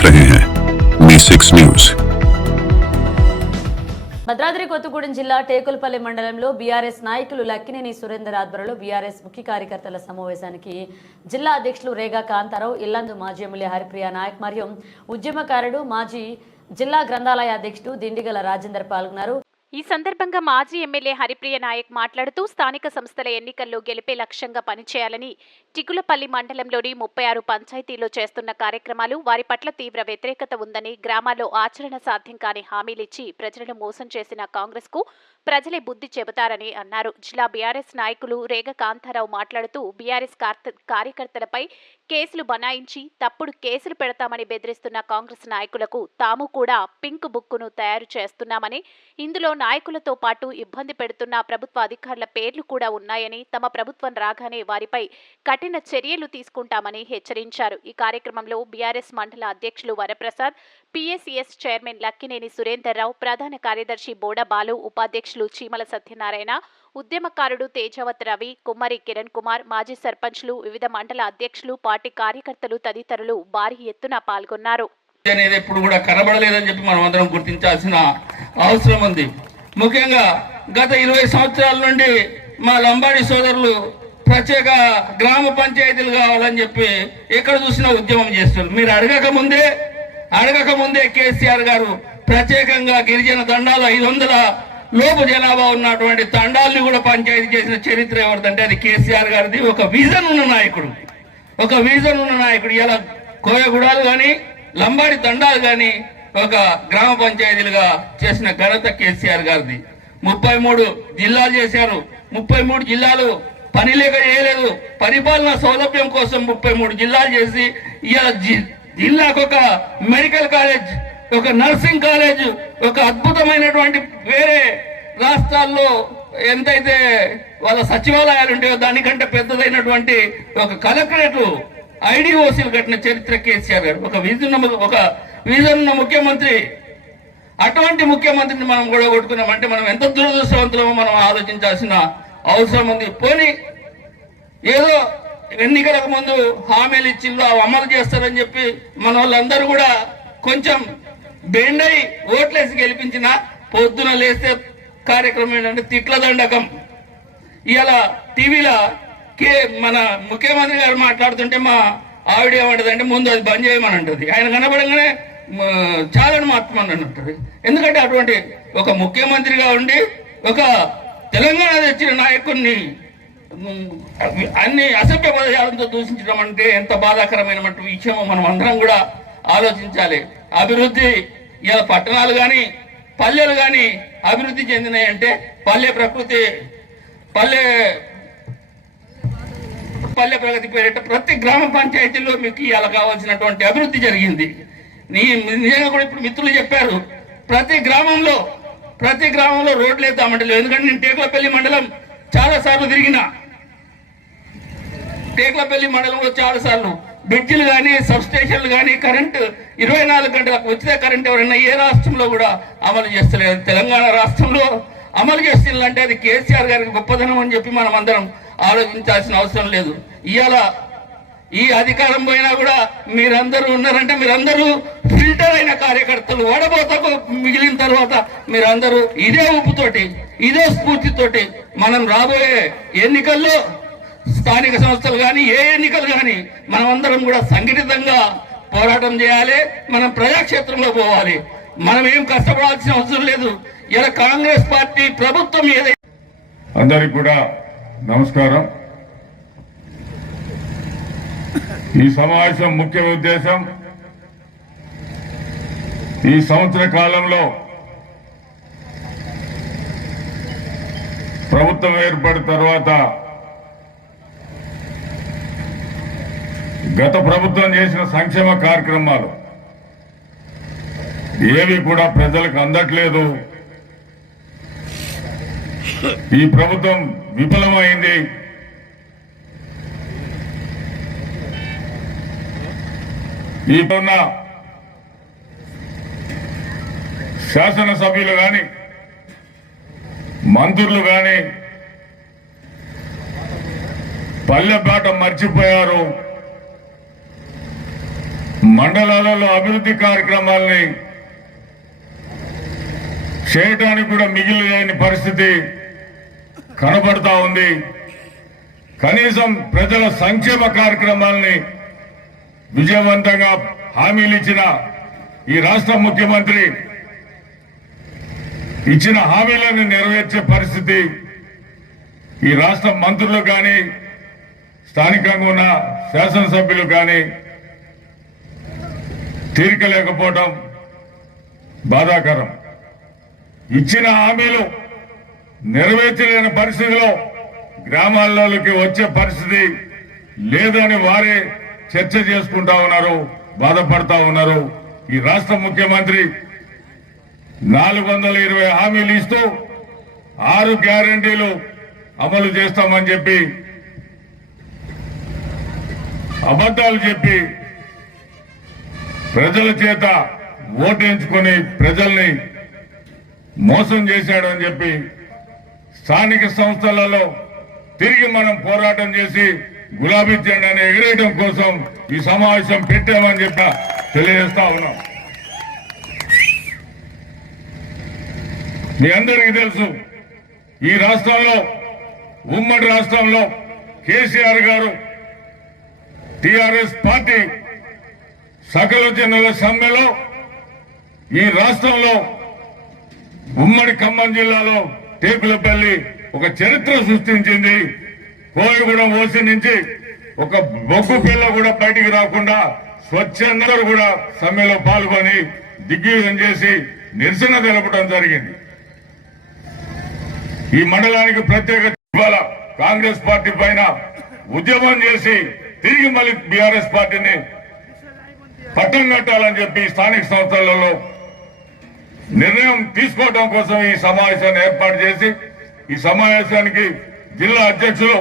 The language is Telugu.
देख रहे हैं मी6 न्यूज। భద్రాద్రి కొత్తగూడెం జిల్లా టేకులపల్లి మండలంలో బీఆర్ఎస్ నాయకులు లక్కినేని సురేందర్ ఆధ్వర్యంలో బీఆర్ఎస్ ముఖ్య కార్యకర్తల సమావేశానికి జిల్లా అధ్యక్షులు రేగా కాంతారావు, ఇల్లందు మాజీ ఎమ్మెల్యే హరిప్రియ నాయక్ మరియు ఉద్యమకారుడు మాజీ జిల్లా గ్రంథాలయ అధ్యక్షుడు దిండిగల రాజేందర్ పాల్గొన్నారు. ఈ సందర్భంగా మాజీ ఎమ్మెల్యే హరిప్రియ నాయక్ మాట్లాడుతూ స్థానిక సంస్థల ఎన్నికల్లో గెలిపే లక్ష్యంగా పనిచేయాలని, టికులపల్లి మండలంలోని 36 పంచాయతీల్లో చేస్తున్న కార్యక్రమాలు వారి పట్ల తీవ్ర వ్యతిరేకత ఉందని, గ్రామాల్లో ఆచరణ సాధ్యం కాని హామీలిచ్చి ప్రజలను మోసం చేసిన కాంగ్రెస్ కు ప్రజలే బుద్ధి చెబుతారని అన్నారు. జిల్లా బీఆర్ఎస్ నాయకులు రేగ కాంతారావు మాట్లాడుతూ బీఆర్ఎస్ కార్యకర్తలపై కేసులు బనాయించి తప్పుడు కేసులు పెడతామని బెదిరిస్తున్న కాంగ్రెస్ నాయకులకు తాము కూడా పింక్ బుక్కును తయారు చేస్తున్నామని, ఇందులో నాయకులతో పాటు ఇబ్బంది పెడుతున్న ప్రభుత్వ అధికారుల పేర్లు కూడా ఉన్నాయని, తమ ప్రభుత్వం రాగానే వారిపై కఠిన చర్యలు తీసుకుంటామని హెచ్చరించారు. ఈ కార్యక్రమంలో బీఆర్ఎస్ మండల అధ్యక్షులు వరప్రసాద్, పిఎస్సిఎస్ చైర్మన్ లక్కినేని సురేందర్రావు, ప్రధాన కార్యదర్శి బోడబాలు, ఉపాధ్యక్షులు చీమల సత్యనారాయణ, ఉద్యమకారుడు తేజవత్ రవి, కుమ్మరి కిరణ్ కుమార్, మాజీ సర్పంచ్లు, వివిధ మండల అధ్యక్షులు, పార్టీ కార్యకర్తలు తదితరులు భారీ ఎత్తున పాల్గొన్నారు. అనేది ఎప్పుడు కూడా కనబడలేదని చెప్పి మనం అందరం గుర్తించాల్సిన అవసరం ఉంది. ముఖ్యంగా గత 20 సంవత్సరాల నుండి మా లంబాడి సోదరులు ప్రత్యేక గ్రామ పంచాయతీలు కావాలని చెప్పి ఎక్కడ చూసినా ఉద్యమం చేస్తున్నారు. మీరు అడగక ముందే కేసీఆర్ గారు ప్రత్యేకంగా గిరిజన తండాలు 500 లోపు జనాభా ఉన్నటువంటి తండాల్ని కూడా పంచాయతీ చేసిన చరిత్ర ఎవరిదంటే అది కేసీఆర్ గారిది. ఒక విజన్ ఉన్న నాయకుడు ఇలా కోయగూడాలు కానీ లంబాడి తండాలు కానీ ఒక గ్రామ పంచాయతీలుగా చేసిన ఘనత కేసీఆర్ గారిది. 33 జిల్లాలు చేశారు. 33 జిల్లాలు పని లేక చేయలేదు, పరిపాలన సౌలభ్యం కోసం 33 జిల్లాలు చేసి ఇవాళ జిల్లాకు ఒక మెడికల్ కాలేజ్, ఒక నర్సింగ్ కాలేజ్, ఒక అద్భుతమైనటువంటి వేరే రాష్ట్రాల్లో ఎంతైతే వాళ్ళ సచివాలయాలు ఉంటాయో దానికంటే పెద్దదైనటువంటి ఒక కలెక్టరేట్, ఐడిఓసీలు కట్టిన చరిత్ర కేసీఆర్ గారు. ఒక విజన్ ఉన్న ముఖ్యమంత్రి. అటువంటి ముఖ్యమంత్రిని మనం కూడా కొట్టుకున్నామంటే మనం ఎంత దురదృష్టవంతులమో మనం ఆలోచించాల్సిన అవసరం ఉంది. పోనీ ఏదో ఎన్నికలకు ముందు హామీలు ఇచ్చిళ్ళు అమలు చేస్తారని చెప్పి మన వాళ్ళందరూ కూడా కొంచెం బెండై ఓట్లేసి గెలిపించిన పొద్దున లేస్తే కార్యక్రమం ఏంటంటే తిట్ల దండకం. ఇవాళ టీవీలో మన ముఖ్యమంత్రి గారు మాట్లాడుతుంటే మా ఆవిడ ఏమంటదంటే ముందు అది బంద్ చేయమని అంటుంది. ఆయన కనబడంగానే చాలా మార్చమని అంటుంది. ఎందుకంటే అటువంటి ఒక ముఖ్యమంత్రిగా ఉండి ఒక తెలంగాణ తెచ్చిన నాయకుడిని అన్ని అసభ్య పదజాలంతో దూషించడం అంటే ఎంత బాధాకరమైన విషయమో మనం అందరం కూడా ఆలోచించాలి. అభివృద్ధి ఇలా పట్టణాలు కానీ పల్లెలు కానీ అభివృద్ధి చెందినాయి అంటే పల్లె ప్రకృతి, పల్లె ప్రగతి పేరిట ప్రతి గ్రామ పంచాయతీల్లో మీకు ఇలా కావాల్సినటువంటి అభివృద్ధి జరిగింది. నిజంగా కూడా ఇప్పుడు మిత్రులు చెప్పారు, ప్రతి గ్రామంలో రోడ్లు వేద్దామంటలేదు. ఎందుకంటే నేను టేకులపల్లి మండలం చాలా సార్లు తిరిగిన, టేకులపల్లి మండలంలో చాలా సార్లు బ్రిడ్జిలు కానీ సబ్ స్టేషన్లు కానీ కరెంటు 24 గంటలకు ఉచిత కరెంట్ ఎవరైనా ఏ రాష్ట్రంలో కూడా అమలు చేస్తలేదు. తెలంగాణ రాష్ట్రంలో అమలు చేస్తుందంటే అది కేసీఆర్ గారికి గొప్పదనం అని చెప్పి మనం అందరం ఆలోచించాల్సిన అవసరం లేదు. ఇవాళ ఈ అధికారం పోయినా కూడా మీరందరూ ఉన్నారంటే మీరందరూ ఫిల్టర్ అయిన కార్యకర్తలు. వడబోతకు మిగిలిన తర్వాత మీరందరూ ఇదే ఊపుతోటి ఇదే స్ఫూర్తితోటి మనం రాబోయే ఎన్నికల్లో స్థానిక సంస్థలు కానీ ఏ ఎన్నికలు కానీ మనం అందరం కూడా సంఘటితంగా పోరాటం చేయాలి. మనం ప్రజాక్షేత్రంలో పోవాలి. మనం ఏం కష్టపడాల్సిన అవసరం లేదు. ఇలా కాంగ్రెస్ పార్టీ ప్రభుత్వం ఏదైతే. అందరికి కూడా నమస్కారం. ఈ సమావేశం ముఖ్య ఉద్దేశం ఈ సంవత్సర కాలంలో ప్రభుత్వం ఏర్పడిన తర్వాత గత ప్రభుత్వం చేసిన సంక్షేమ కార్యక్రమాలు ఏవి కూడా ప్రజలకు అందట్లేదు. ఈ ప్రభుత్వం విఫలమైంది. ఈ ఉన్న శాసనసభ్యులు కానీ మంత్రులు కానీ పల్లె బాట మర్చిపోయారు. మండలాలలో అభివృద్ధి కార్యక్రమాల్ని చేయడానికి కూడా మిగిలిన పరిస్థితి కనబడతా ఉంది. కనీసం ప్రజల సంక్షేమ కార్యక్రమాల్ని విజయవంతంగా హామీలు ఇచ్చిన ఈ రాష్ట్ర ముఖ్యమంత్రి ఇచ్చిన హామీలను నెరవేర్చే పరిస్థితి ఈ రాష్ట్ర మంత్రులు కానీ స్థానికంగా ఉన్న శాసనసభ్యులు కానీ తీరిక లేకపోవడం బాధాకరం. ఇచ్చిన హామీలు నెరవేర్చలేని పరిస్థితిలో గ్రామాల్లోకి వచ్చే పరిస్థితి లేదని వారే చర్చ చేసుకుంటా ఉన్నారు, బాధపడతా ఉన్నారు. ఈ రాష్ట్ర ముఖ్యమంత్రి 420 హామీలు ఇస్తూ 6 గ్యారంటీలు అమలు చేస్తామని చెప్పి అబద్దాలు చెప్పి ప్రజల చేత ఓటేయించుకొని ప్రజల్ని మోసం చేశాడని చెప్పి స్థానిక సంస్థలలో తిరిగి మనం పోరాటం చేసి గులాబీ జెండాను ఎగిరేయడం కోసం ఈ సమావేశం పెట్టామని చెప్పి తెలియజేస్తా ఉన్నాం. మీ అందరికీ తెలుసు, ఈ రాష్ట్రంలో ఉమ్మడి రాష్ట్రంలో కేసీఆర్ గారు టిఆర్ఎస్ పార్టీ సకల జనుల సమ్మెలో ఈ రాష్ట్రంలో ఉమ్మడి ఖమ్మం జిల్లాలో టేకులపల్లి ఒక చరిత్ర సృష్టించింది. కోయగూడెం ఓసి నుంచి ఒక బొగ్గు పిల్ల కూడా బయటికి రాకుండా స్వచ్ఛందరూ కూడా సమ్మెలో పాల్గొని దిగ్విజయం చేసి నిరసన తెలపడం జరిగింది. ఈ మండలానికి ప్రత్యేక ఇవాళ కాంగ్రెస్ పార్టీ పైన ఉద్యమం చేసి తిరిగి మళ్ళీ బీఆర్ఎస్ పార్టీని పట్టం కట్టాలని చెప్పి స్థానిక సంస్థలలో నిర్ణయం తీసుకోవడం కోసం ఈ సమావేశాన్ని ఏర్పాటు చేసి ఈ సమావేశానికి జిల్లా అధ్యక్షులు